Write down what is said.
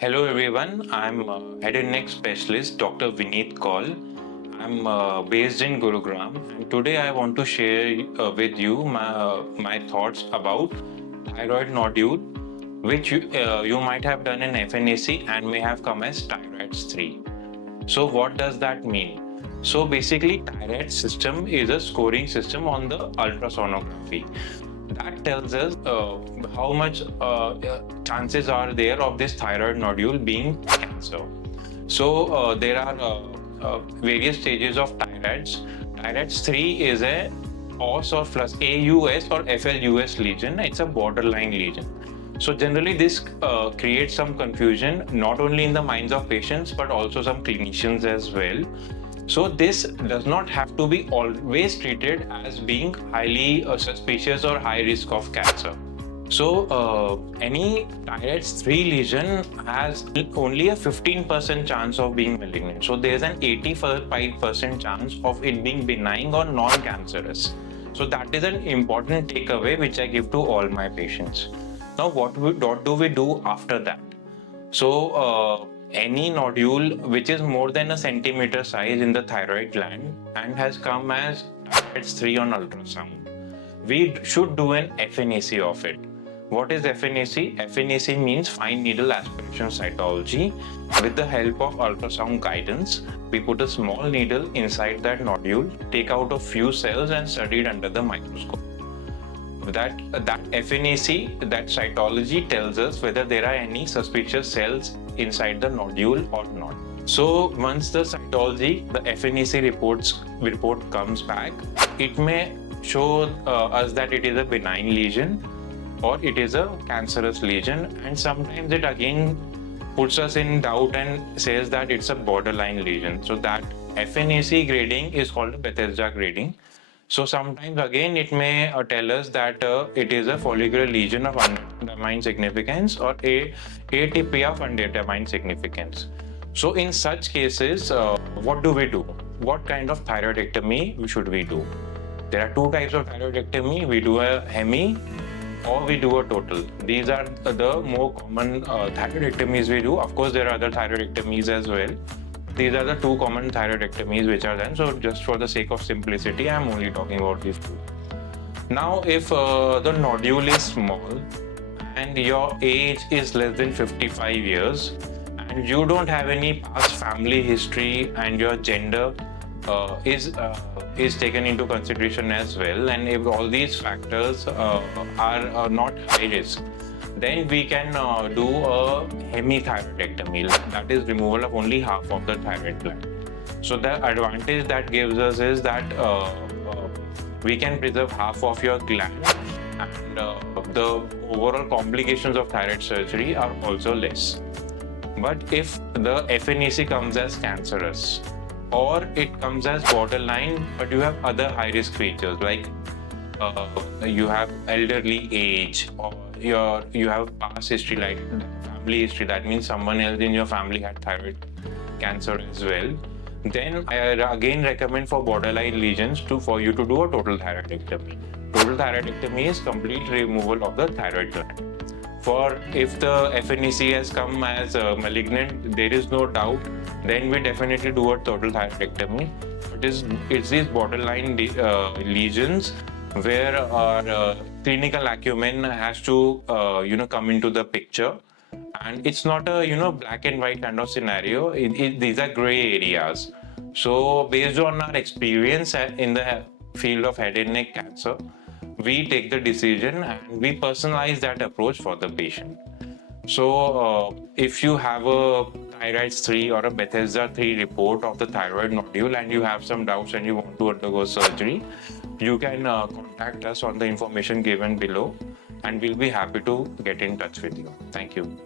Hello everyone, I'm head and neck specialist Dr. Vineet Kaul. I'm based in Gurugram, and today I want to share with you my thoughts about thyroid nodule, which you might have done in FNAC and may have come as TIRADS 3. So what does that mean? So basically, TIRADS system is a scoring system on the ultrasonography. That tells us how much chances are there of this thyroid nodule being cancer. So there are various stages of TIRADS. TIRADS 3 is a OS or plus AUS or FLUS lesion. It's a borderline lesion. So generally this creates some confusion not only in the minds of patients but also some clinicians as well. So this does not have to be always treated as being highly suspicious or high risk of cancer. So any TIRADS 3 lesion has only a 15% chance of being malignant. So there's an 85% chance of it being benign or non-cancerous. So that is an important takeaway which I give to all my patients. Now what do we do after that? So any nodule which is more than a centimeter size in the thyroid gland and has come as TIRADS 3 on ultrasound, we should do an FNAC of it. What is FNAC? FNAC means fine needle aspiration cytology. With the help of ultrasound guidance, we put a small needle inside that nodule, take out a few cells and study it under the microscope. That FNAC, that cytology tells us whether there are any suspicious cells inside the nodule or not. So once the cytology, the FNAC report comes back, it may show us that it is a benign lesion or it is a cancerous lesion, and sometimes it again puts us in doubt and says that it's a borderline lesion. So that FNAC grading is called a Bethesda grading. So sometimes again it may tell us that it is a follicular lesion of undetermined significance or atypia of undetermined significance. So in such cases, what do we do? What kind of thyroidectomy should we do? There are two types of thyroidectomy. We do a hemi or we do a total. These are the more common thyroidectomies we do. Of course, there are other thyroidectomies as well. These are the two common thyroidectomies which are done. So just for the sake of simplicity, I'm only talking about these two. Now, if the nodule is small and your age is less than 55 years and you don't have any past family history and your gender is taken into consideration as well, and if all these factors are not high risk, then we can do a hemithyroidectomy. That is removal of only half of the thyroid gland. So the advantage that gives us is that we can preserve half of your gland, and the overall complications of thyroid surgery are also less. But if the FNAC comes as cancerous, or it comes as borderline, but you have other high-risk features like you have elderly age, or you have past history like family history, that means someone else in your family had thyroid cancer as well, then I again recommend for borderline lesions for you to do a total thyroidectomy. Total thyroidectomy is complete removal of the thyroid gland. For if the FNAC has come as malignant, there is no doubt, then we definitely do a total thyroidectomy. It's these borderline lesions where our clinical acumen has to come into the picture, and it's not a black and white kind of scenario. These are gray areas. So based on our experience in the field of head and neck cancer, we take the decision and we personalize that approach for the patient. So if you have a TIRADS 3 or a Bethesda 3 report of the thyroid nodule and you have some doubts and you want to undergo surgery, you can contact us on the information given below, and we'll be happy to get in touch with you. Thank you.